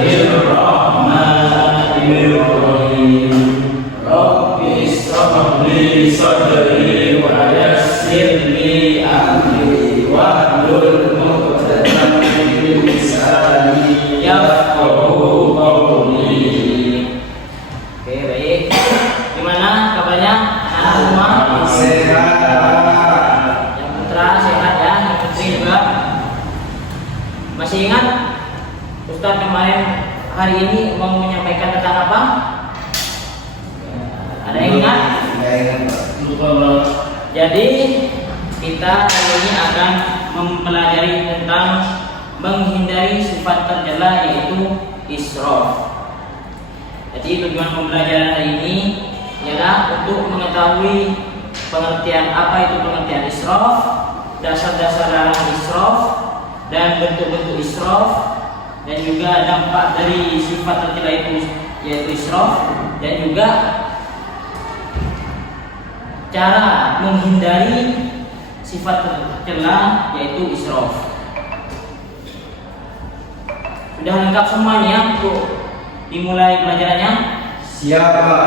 Bismillahirrahmanirrahim. Rabbi shrah li sadri wa yassir li amri wahlul 'uqdatam min lisani yafqahu qawli. Oke, baik. Gimana kabarnya? Anak semua sehat. Yang putra sehat ya, yang putri juga. Masih ingat Ustaz kemarin hari ini mau menyampaikan tentang apa? Ada yang ingat? Jadi kita hari ini akan mempelajari tentang menghindari sifat tercela, yaitu israf. Jadi tujuan pembelajaran hari ini ialah untuk mengetahui pengertian apa itu pengertian israf, dasar-dasar larangan israf, dan bentuk-bentuk israf, dan juga dampak dari sifat tercela itu yaitu israf, dan juga cara menghindari sifat tercela yaitu israf. Sudah lengkap semuanya untuk dimulai pelajarannya? Siapa?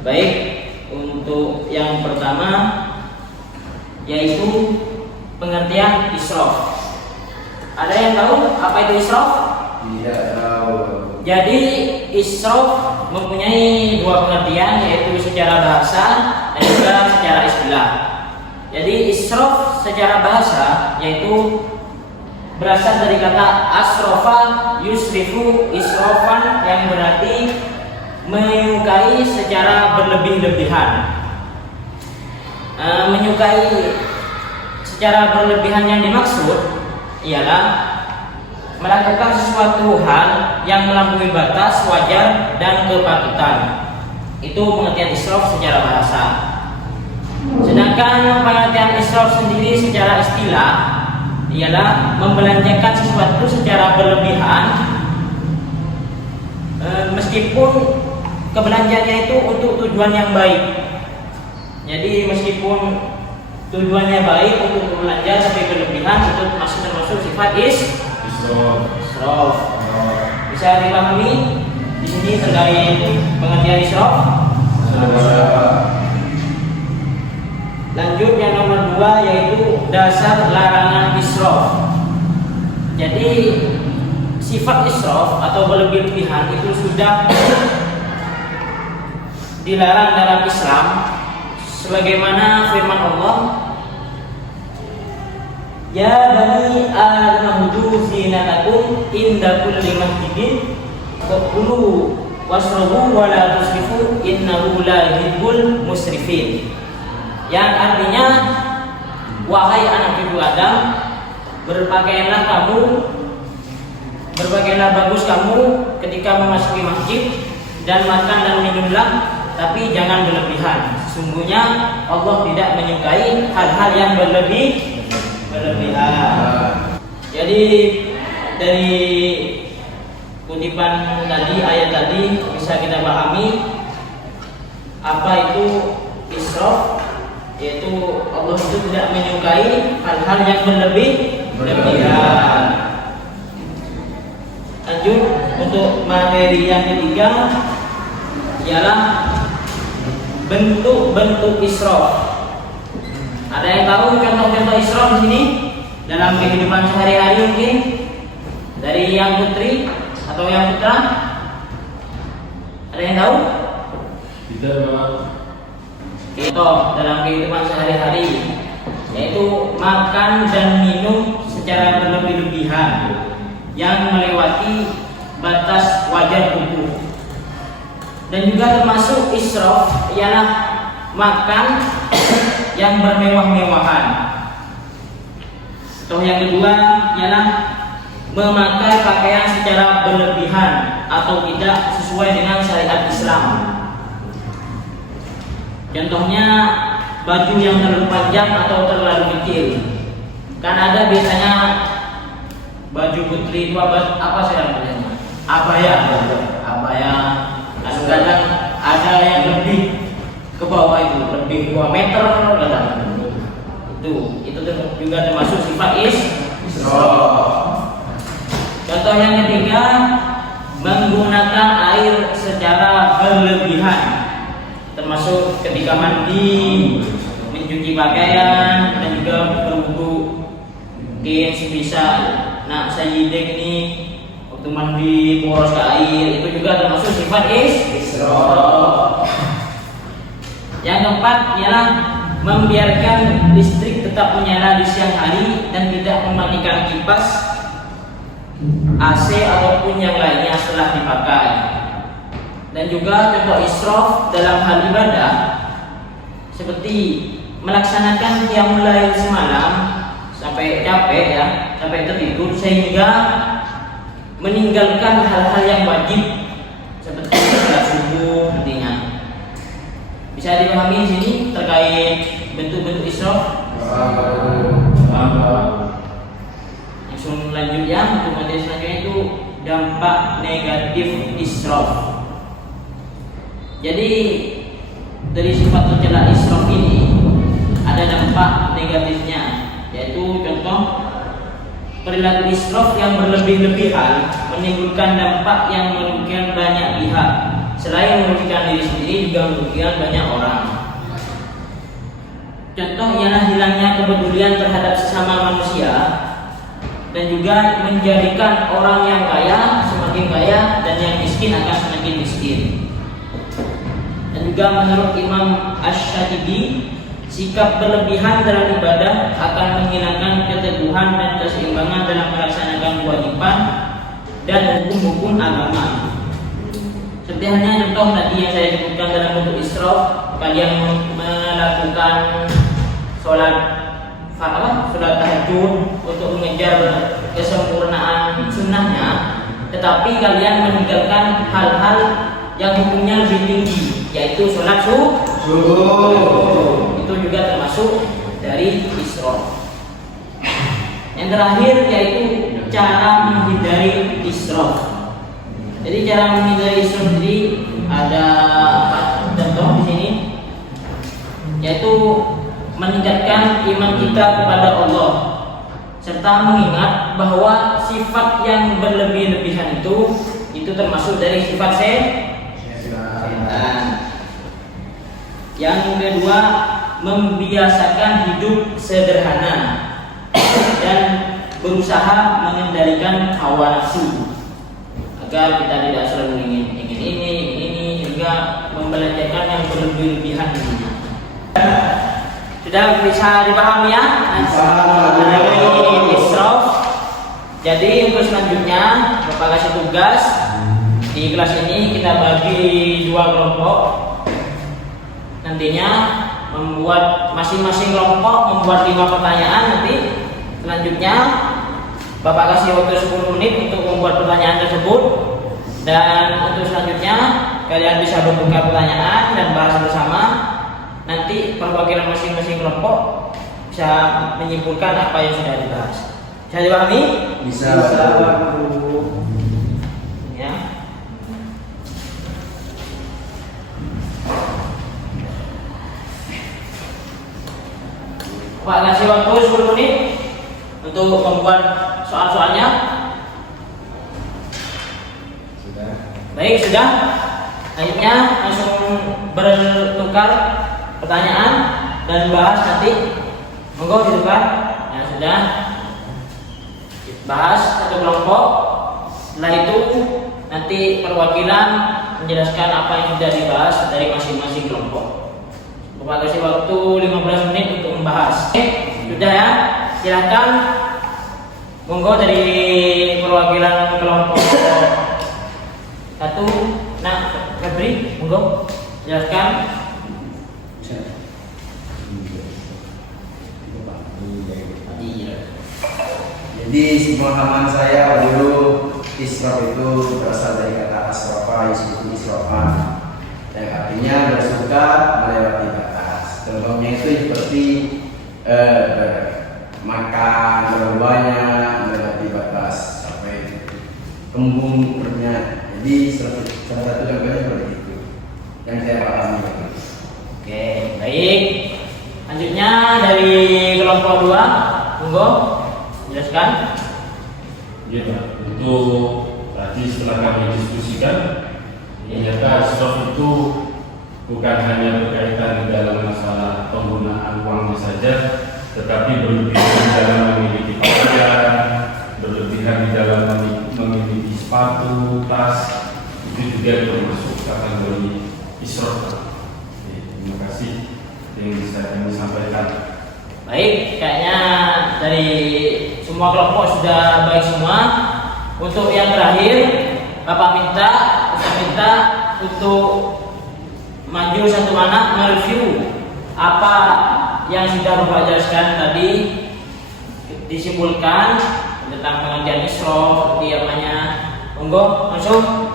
Baik, untuk yang pertama yaitu pengertian israf. Ada yang tahu apa itu israf? Tidak tahu. Jadi israf mempunyai dua pengertian, yaitu secara bahasa dan juga secara istilah. Jadi israf secara bahasa yaitu berasal dari kata asrofa yusrifu israfan, yang berarti menyukai secara berlebih-lebihan. Menyukai secara berlebihan yang dimaksud ialah melakukan sesuatu hal yang melampaui batas wajar dan kepatutan. Itu pengertian israf secara bahasa. Sedangkan pengertian israf sendiri secara istilah ialah membelanjakan sesuatu secara berlebihan, meskipun kebelanjaannya itu untuk tujuan yang baik. Jadi meskipun tujuannya baik untuk belanja sampai berlebihan, itu masih termasuk sifat israf. Bisa dipahami di sini terkait pengertian israf? Lanjut yang nomor 2 yaitu dasar larangan israf. Jadi sifat israf atau berlebih-lebihan itu sudah dilarang dalam Islam, sebagaimana firman Allah, ya bani Adam khudhu zinatakum inda kulli masjidin wakulu washrabu wa la tusrifu innahu la yuhibbul musrifin. Yang artinya, wahai anak cucu Adam, berpakaianlah bagus kamu ketika memasuki masjid, dan makan dan minumlah, tapi jangan berlebihan. Sesungguhnya Allah tidak menyukai hal-hal yang berlebihan. Jadi dari kutipan tadi, ayat tadi, bisa kita pahami apa itu israf, yaitu Allah itu tidak menyukai hal-hal yang berlebihan. Lanjut untuk materi yang ketiga ialah bentuk-bentuk israf. Ada yang tahu contoh-contoh israf di sini dalam kehidupan sehari-hari mungkin? Dari yang putri atau yang putra? Ada yang tahu? Tidak tahu. Itu dalam kehidupan sehari-hari, yaitu makan dan minum secara berlebih-lebihan yang melewati batas wajar tubuh. Dan juga termasuk israf ialah makan yang bermewah-mewahan. Atau yang kedua ialah memakai pakaian secara berlebihan atau tidak sesuai dengan syariat Islam. Contohnya baju yang terlalu panjang atau terlalu kecil. Kan ada biasanya baju putri itu apa sih namanya? Abaya. Kadang-kadang ada yang lebih ke bawah, itu lebih 2 meter kadang. Itu juga termasuk sifat israf. Contoh yang ketiga berlebihan, termasuk ketika mandi, mencuci pakaian, dan juga berwudu. Mungkin semisal nak sayyidek ini waktu mandi poros ke air, itu juga termasuk sifat israf. Yang keempat ialah membiarkan listrik tetap menyala di siang hari dan tidak mematikan kipas, AC ataupun yang lainnya setelah dipakai. Dan juga contoh israf dalam hal ibadah seperti melaksanakan qiyamul lail semalam sampai capek ya, sampai tertidur sehingga meninggalkan hal-hal yang wajib seperti salat subuh nantinya. Bisa dipahami di sini terkait bentuk-bentuk israf? Langsung lanjut ya, untuk materi selanjutnya itu dampak negatif israf. Jadi dari sifat tercela israf ini ada dampak negatifnya, yaitu contoh perilaku israf yang berlebih-lebihan menimbulkan dampak yang merugikan banyak pihak. Selain merugikan diri sendiri, juga merugikan banyak orang. Contoh ialah hilangnya kepedulian terhadap sesama manusia, dan juga menjadikan orang yang kaya semakin kaya dan yang miskin akan semakin miskin. Dan juga menurut Imam Ash-Shatibi, sikap berlebihan dalam ibadah akan menghilangkan keteguhan dan keseimbangan dalam melaksanakan kewajiban dan hukum-hukum agama. Seperti halnya contoh tadi yang saya sebutkan dalam bentuk israf, kalian melakukan sholat tahajud untuk mengejar kesempurnaan sunnahnya, tetapi kalian meninggalkan hal-hal yang hukumnya lebih tinggi, yaitu sholat subuh. Itu juga termasuk dari israf. Yang terakhir yaitu cara menghindari israf. Jadi cara menghindari israf sendiri ada contoh di sini, yaitu meningkatkan iman kita kepada Allah serta mengingat bahwa sifat yang berlebih-lebihan itu termasuk dari sifat setan. Yang kedua, membiasakan hidup sederhana dan berusaha mengendalikan hawa nafsu agar kita tidak selalu ingin ini hingga membelanjakan yang berlebih-lebihan ini. Sudah bisa dipahami ya? Israf. Jadi untuk selanjutnya Bapak kasih tugas di kelas ini kita bagi dua kelompok. Nantinya membuat masing-masing kelompok membuat 5 pertanyaan. Nanti selanjutnya Bapak kasih waktu 10 menit untuk membuat pertanyaan tersebut. Dan untuk selanjutnya kalian bisa membuka pertanyaan dan bahas bersama. Nanti perwakilan masing-masing kelompok bisa menyimpulkan apa yang sudah dibahas. Bisa dipahami? Bisa. Ya. Pak kasih waktu 10 menit untuk membuat soal-soalnya. Sudah. Baik, sudah. Akhirnya langsung bertukar pertanyaan dan bahas nanti. Monggo ditukar. Ya sudah. Bahas satu kelompok. Setelah itu nanti perwakilan menjelaskan apa yang sudah dibahas dari masing-masing kelompok. Bapak kasih waktu 15 menit untuk membahas. Oke, sudah ya. Silakan. Monggo dari perwakilan kelompok 1. Nah, Febri, monggo jelaskan. Jadi pemahaman saya dulu israf itu berasal dari kata asrafa, yaitu israfan, yang artinya bersuka melewati batas. Contohnya itu seperti makan terlalu banyak melewati batas sampai kembung perutnya. Jadi salah satu contohnya seperti itu yang saya pahami. Oke, baik. Selanjutnya dari kelompok 2, monggo jelaskan. Ya, untuk tadi setelah kami diskusikan, ternyata israf itu bukan hanya berkaitan dalam masalah penggunaan uangnya saja, tetapi berlebihan di dalam memiliki pakaian, berlebihan di dalam memiliki sepatu, tas, itu juga termasuk kategori israf. Terima kasih yang bisa kami sampaikan. Baik, kayaknya dari semua kelompok sudah baik semua. Untuk yang terakhir, Bapak Ustaz minta untuk maju satu anak mereview apa yang sudah Bapak jelaskan tadi, disimpulkan tentang pengertian israf, seperti apanya. Monggo, langsung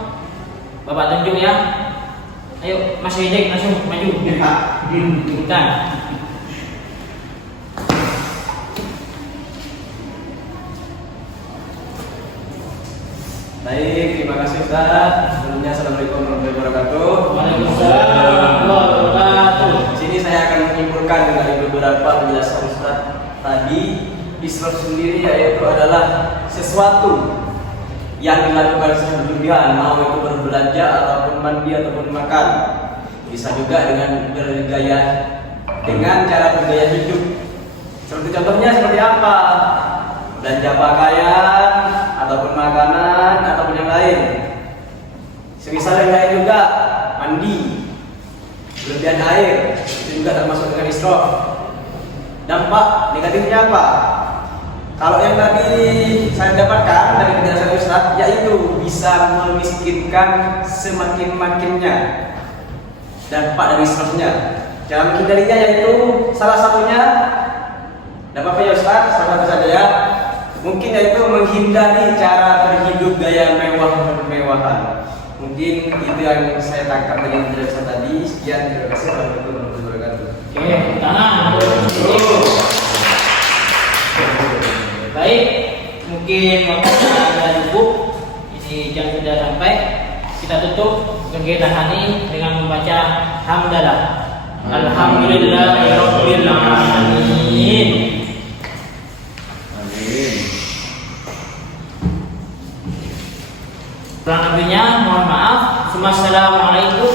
Bapak tunjuk ya. Ayo, Mas Hidik langsung maju. Tunjukkan. Baik, terima kasih Ustaz. Sebelumnya Assalamualaikum warahmatullahi wabarakatuh. Waalaikumsalam warahmatullahi wabarakatuh. Di sini saya akan menyimpulkan dari beberapa penjelasan Ustaz tadi. Israf sendiri yaitu adalah sesuatu yang dilakukan secara berlebihan, mau itu berbelanja ataupun mandi ataupun makan. Bisa juga dengan bergaya, dengan cara bergaya hidup. Seperti contohnya seperti apa? Belanja pakaian ataupun makanan ataupun yang lain. Semisal yang lain juga mandi, berlebihan air, itu juga termasuk dengan israf. Dampak negatifnya apa? Kalau yang tadi saya dapatkan dari penjelasan Ustaz, yaitu bisa memiskinkan semakin-makinnya dampak dari israfnya. Cara menghindarinya yaitu salah satunya, dapat ya Ustaz, salah satu saja ya. Mungkin yaitu menghindari cara berhidup gaya mewah-mewahan. Mungkin itu yang saya tangkap dari penjelasan tadi. Sekian, terima kasih. Assalamualaikum warahmatullahi wabarakatuh. Oke, tangan. Baik, mungkin waktunya sudah cukup. Ini jam sudah sampai. Kita tutup kegiatan ini dengan membaca hamdalah. Alhamdulillahirabbil alamin. Kurang lebihnya mohon maaf. Assalamualaikum